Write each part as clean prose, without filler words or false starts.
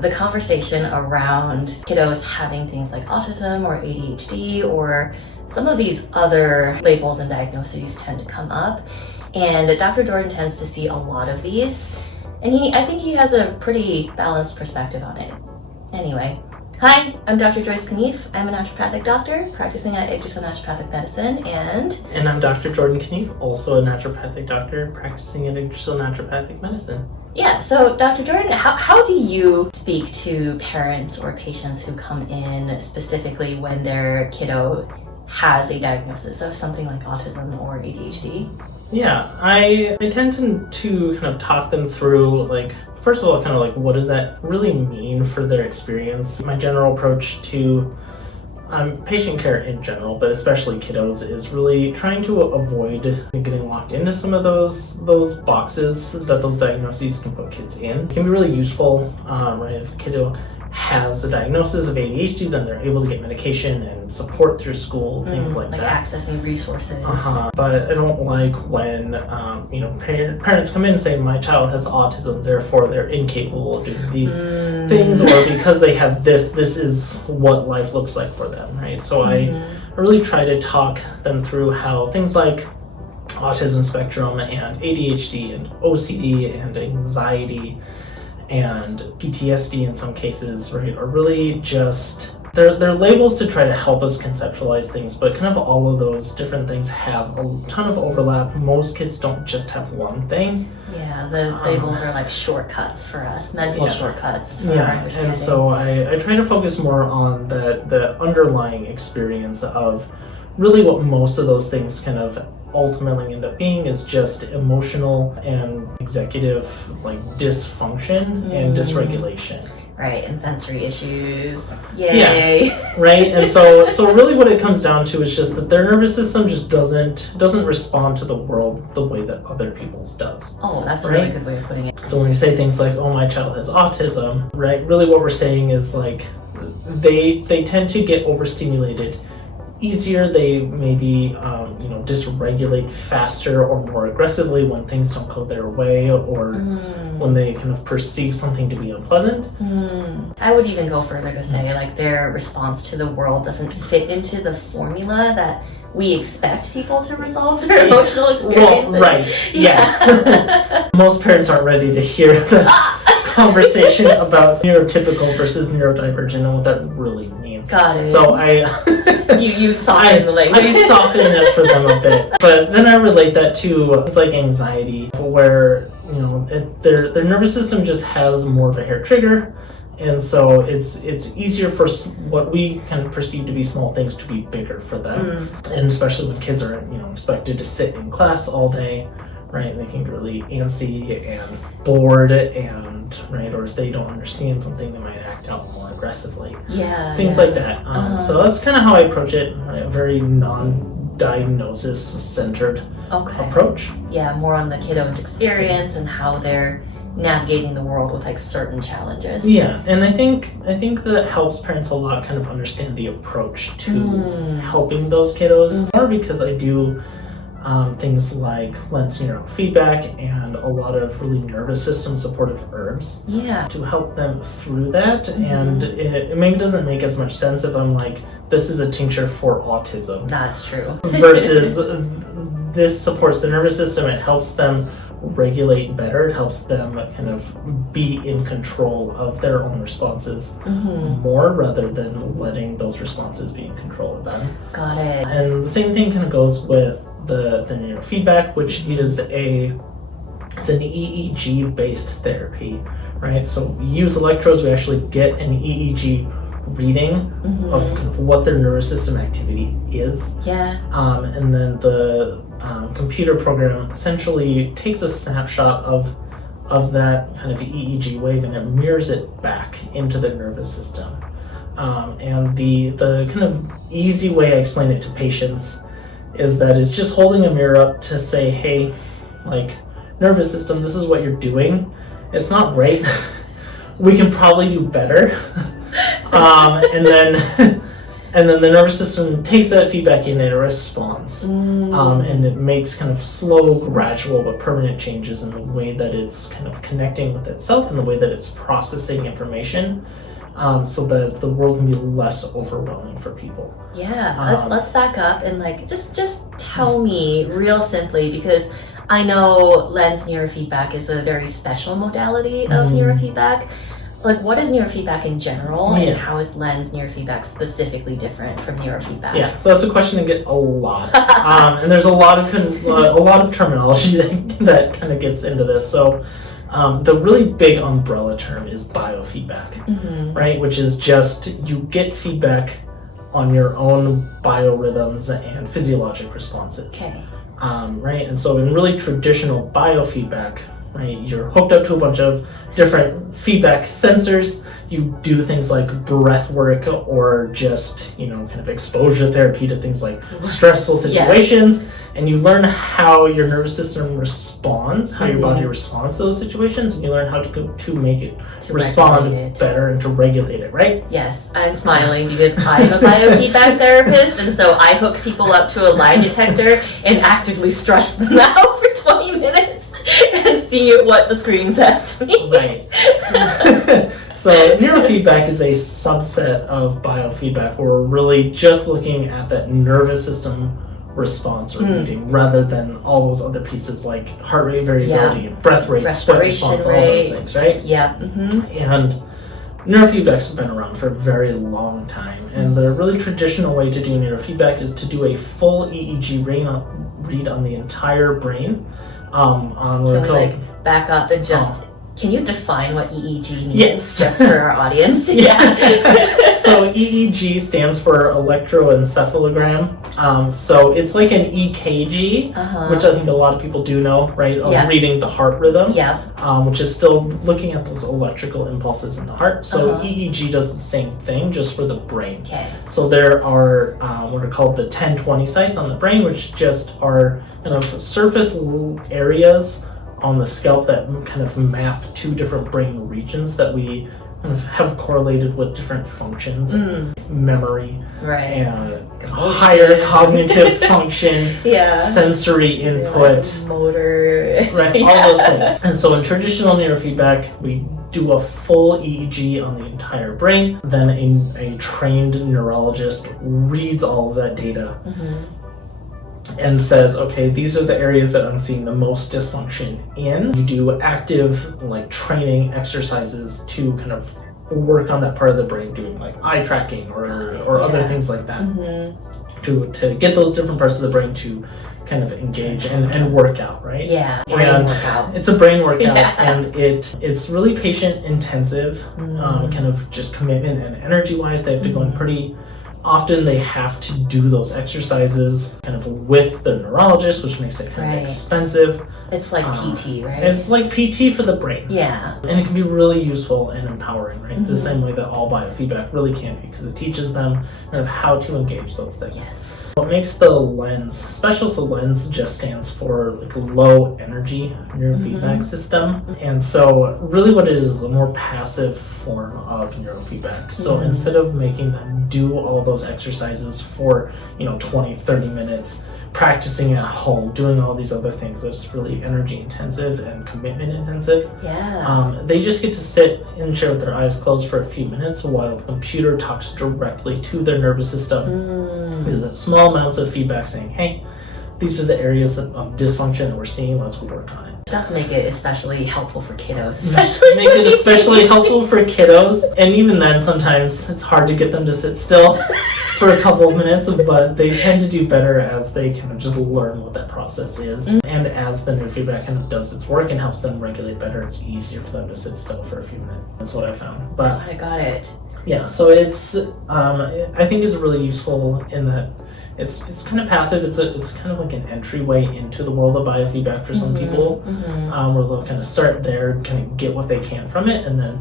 the conversation around kiddos having things like autism or ADHD or some of these other labels and diagnoses tend to come up. And Dr. Jordan tends to see a lot of these. And I think he has a pretty balanced perspective on it. Anyway, hi, I'm Dr. Joyce Knieff. I'm a naturopathic doctor practicing at Yggdrasil Naturopathic Medicine, and I'm Dr. Jordan Knieff, also a naturopathic doctor practicing at Yggdrasil Naturopathic Medicine. Yeah, so Dr. Jordan, how do you speak to parents or patients who come in specifically when their kiddo has a diagnosis of something like autism or ADHD? Yeah, I tend to kind of talk them through, like, first of all, kind of like, what does that really mean for their experience? My general approach to patient care in general, but especially kiddos, is really trying to avoid getting locked into some of those boxes that those diagnoses can put kids in. It can be really useful, right? If a kiddo has a diagnosis of ADHD, then they're able to get medication and support through school, things like that. Like accessing resources. But I don't like when parents come in saying my child has autism, therefore they're incapable of doing these things, or because they have this is what life looks like for them, right? So I really try to talk them through how things like autism spectrum and ADHD and OCD and anxiety and PTSD in some cases, right, are really just, they're labels to try to help us conceptualize things, but kind of all of those different things have a ton of overlap. Most kids don't just have one thing. Yeah, the labels are like shortcuts for us, mental shortcuts for our understanding. And so I try to focus more on the underlying experience of really what most of those things kind of ultimately end up being is just emotional and executive like dysfunction and dysregulation. Right, and sensory issues. Yay! Yeah, right. And so really what it comes down to is just that their nervous system just doesn't respond to the world the way that other people's does. Oh, that's a really good way of putting it. So when we say things like, oh, my child has autism, right, really what we're saying is like they tend to get overstimulated easier. They maybe dysregulate faster or more aggressively when things don't go their way, or when they kind of perceive something to be unpleasant. I would even go further to say like their response to the world doesn't fit into the formula that we expect people to resolve their emotional experiences. Well, right, yes. Most parents aren't ready to hear the conversation about neurotypical versus neurodivergent and what that really means. Got it. So you soften the language. I soften it for them a bit, but then I relate that to things like anxiety, where their nervous system just has more of a hair trigger, and so it's easier for what we can perceive to be small things to be bigger for them, and especially when kids are expected to sit in class all day, right? They can get really antsy and bored, and right, or if they don't understand something, they might act out more aggressively. Yeah, things like that. So that's kind of how I approach it. Right? A very non-diagnosis centered approach. Yeah, more on the kiddo's experience and how they're navigating the world with like certain challenges. Yeah, and I think that helps parents a lot kind of understand the approach to helping those kiddos, more because I do things like lens neurofeedback and a lot of really nervous system supportive herbs to help them through that. And it maybe doesn't make as much sense if I'm like, this is a tincture for autism. That's true. Versus this supports the nervous system. It helps them regulate better. It helps them kind of be in control of their own responses more, rather than letting those responses be in control of them. Got it. And the same thing kind of goes with the neurofeedback, which is it's an EEG-based therapy, right? So we use electrodes. We actually get an EEG reading of kind of what their nervous system activity is. Yeah. And then the computer program essentially takes a snapshot of that kind of EEG wave, and it mirrors it back into the nervous system. And the kind of easy way I explain it to patients is that it's just holding a mirror up to say, hey, like, nervous system, this is what you're doing. It's not great. We can probably do better. And And then the nervous system takes that feedback in and it responds. And it makes kind of slow, gradual, but permanent changes in the way that it's kind of connecting with itself and the way that it's processing information, so that the world can be less overwhelming for people. Yeah, let's back up and like just tell me real simply, because I know lens neurofeedback is a very special modality of neurofeedback. Like, what is neurofeedback in general, and how is lens neurofeedback specifically different from neurofeedback? Yeah, so that's a question I get a lot, and there's a lot of terminology that kind of gets into this. So, the really big umbrella term is biofeedback, right? Which is just you get feedback on your own biorhythms and physiologic responses. Okay. Right, and so in really traditional biofeedback, right, you're hooked up to a bunch of different feedback sensors. You do things like breath work or just, kind of exposure therapy to things like stressful situations. And you learn how your nervous system responds, how your body responds to those situations, and you learn how to make it respond better and to regulate it, right? Yes, I'm smiling because I'm a biofeedback therapist, and so I hook people up to a lie detector and actively stress them out for 20 minutes and see what the screen says to me. Right. So neurofeedback is a subset of biofeedback where we're really just looking at that nervous system response or reading rather than all those other pieces like heart rate variability, breath rate, sweat response, all those things, right? Yeah. And neurofeedback's been around for a very long time, and the really traditional way to do neurofeedback is to do a full EEG read on the entire brain. Can we like back up and just can you define what EEG means? Yes. Just for our audience? So EEG stands for electroencephalogram. So it's like an EKG, which I think a lot of people do know, right? Of reading the heart rhythm, which is still looking at those electrical impulses in the heart. So EEG does the same thing, just for the brain. Okay. So there are what are called the 10-20 sites on the brain, which just are kind of surface areas on the scalp that kind of map two different brain regions that we kind of have correlated with different functions, memory, and higher cognitive function, sensory input, motor, right, all those things. And so in traditional neurofeedback, we do a full EEG on the entire brain, then a trained neurologist reads all of that data and says, okay, these are the areas that I'm seeing the most dysfunction in. You do active like training exercises to kind of work on that part of the brain, doing like eye tracking or other things like that to get those different parts of the brain to kind of engage and work out, right? Yeah, and it's a brain workout, and it's really patient intensive, kind of just commitment and energy wise. They have to go in pretty often. They have to do those exercises kind of with the neurologist, which makes it kind of expensive. It's like PT, right? It's like PT for the brain. Yeah. And it can be really useful and empowering, right? It's the same way that all biofeedback really can be, because it teaches them kind of how to engage those things. Yes. What makes the lens special, so lens just stands for like low energy neurofeedback system. And so really what it is a more passive form of neurofeedback. So instead of making them do all those exercises for 20, 30 minutes, practicing at home, doing all these other things that's really energy intensive and commitment intensive, they just get to sit in a chair with their eyes closed for a few minutes while the computer talks directly to their nervous system. There's that small amounts of feedback saying, hey, these are the areas of dysfunction that we're seeing, let's work on it. It does make it especially helpful for kiddos. Makes it especially helpful for kiddos, and even then sometimes it's hard to get them to sit still for a couple of minutes, but they tend to do better as they kind of just learn what that process is. And as the neurofeedback kind of does its work and helps them regulate better, it's easier for them to sit still for a few minutes. That's what I found. But I got it. Yeah, so it's I think it's really useful in that it's kind of passive. It's kind of like an entryway into the world of biofeedback for some people, where they'll kind of start there, kind of get what they can from it, and then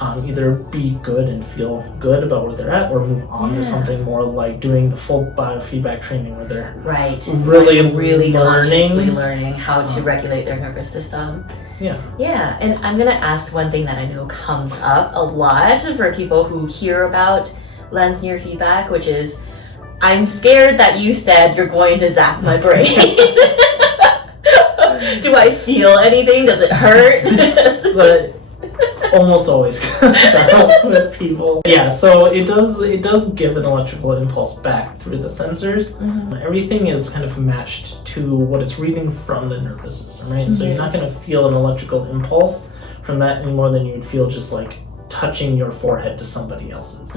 either be good and feel good about where they're at, or move on to something more like doing the full biofeedback training where they're really learning how to regulate their nervous system. Yeah, and I'm gonna ask one thing that I know comes up a lot for people who hear about lens neurofeedback, which is, I'm scared that you said you're going to zap my brain. Do I feel anything? Does it hurt? But almost always comes out with people. Yeah, so it does give an electrical impulse back through the sensors. Everything is kind of matched to what it's reading from the nervous system, right? So you're not going to feel an electrical impulse from that any more than you would feel just like touching your forehead to somebody else's,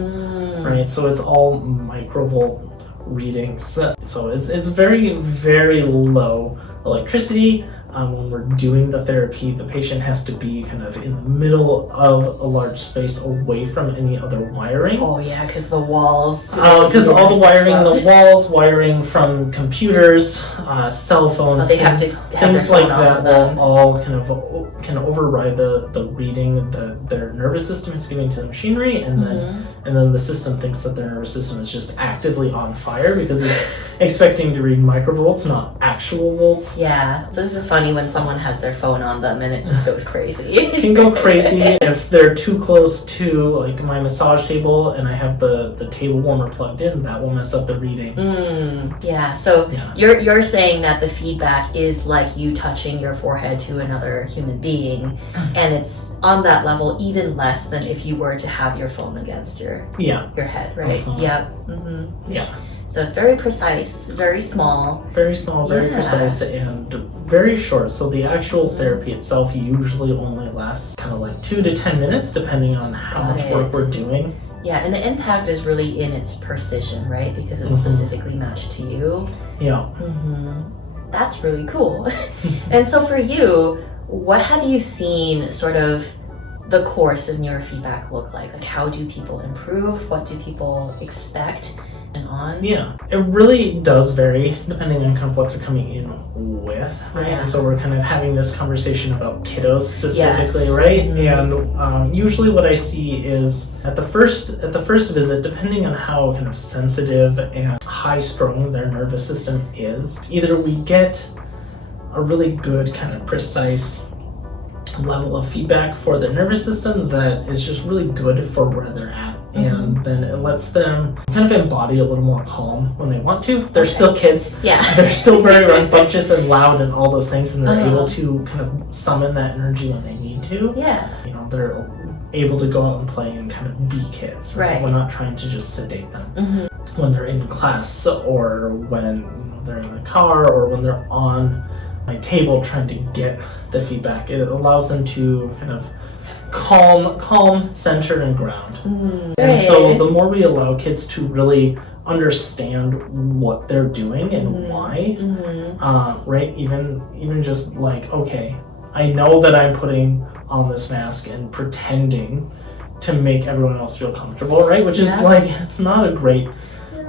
right? So it's all microvolt readings. So it's very, very low electricity. When we're doing the therapy, the patient has to be kind of in the middle of a large space away from any other wiring. Oh yeah, because the walls. Because all the wiring, the walls, wiring from computers, cell phones, they have to have things their like phone that on will all can override the reading that their nervous system is giving to the machinery, and then the system thinks that their nervous system is just actively on fire because it's expecting to read microvolts, not actual volts. Yeah, so this is funny when someone has their phone on them and it just goes crazy. It can go crazy if they're too close to like my massage table and I have the table warmer plugged in. That will mess up the reading. Yeah, so you're saying that the feedback is like you touching your forehead to another human being, and it's on that level even less than if you were to have your phone against your head, right? Yep. Yeah. So it's very precise, very small. Very small, very precise, and very short. So the actual therapy itself usually only lasts kind of like 2 to 10 minutes, depending on how much work we're doing. Yeah, and the impact is really in its precision, right? Because it's specifically matched to you. Yeah. That's really cool. And so for you, what have you seen sort of the course of neurofeedback look like? Like, how do people improve? What do people expect? On? Yeah, it really does vary depending on kind of what they're coming in with, right? And so we're kind of having this conversation about kiddos specifically, right? And usually what I see is at the first visit, depending on how kind of sensitive and high-strung their nervous system is, either we get a really good kind of precise level of feedback for their nervous system that is just really good for where they're at. And then it lets them kind of embody a little more calm when they want to. They're still kids. Yeah. They're still very rambunctious and loud and all those things, and they're able to kind of summon that energy when they need to. Yeah. You know, they're able to go out and play and kind of be kids. Right. We're not trying to just sedate them when they're in class or when they're in the car or when they're on my table trying to get the feedback. It allows them to kind of calm, center, and ground. And so the more we allow kids to really understand what they're doing and why, right? Even just like, okay, I know that I'm putting on this mask and pretending to make everyone else feel comfortable, right? Which is like, it's not a great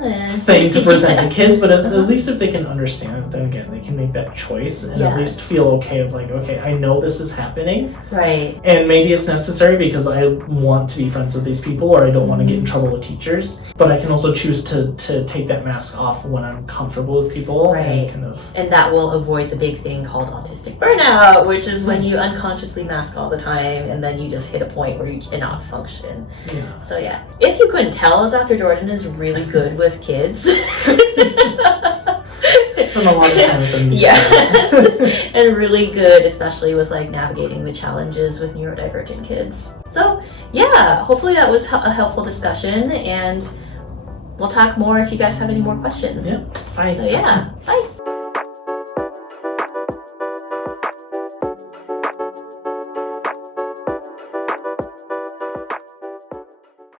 thing to present to kids, but at least if they can understand it, then again, they can make that choice and at least feel okay of like, okay, I know this is happening. Right. And maybe it's necessary because I want to be friends with these people or I don't want to get in trouble with teachers, but I can also choose to take that mask off when I'm comfortable with people. Right. And that will avoid the big thing called autistic burnout, which is when you unconsciously mask all the time and then you just hit a point where you cannot function. Yeah. So yeah, if you couldn't tell, Dr. Jordan is really good with kids. Spend a lot of time with them these days. And really good, especially with like navigating the challenges with neurodivergent kids. So yeah, hopefully that was a helpful discussion, and we'll talk more if you guys have any more questions. Yeah, bye. So yeah, bye.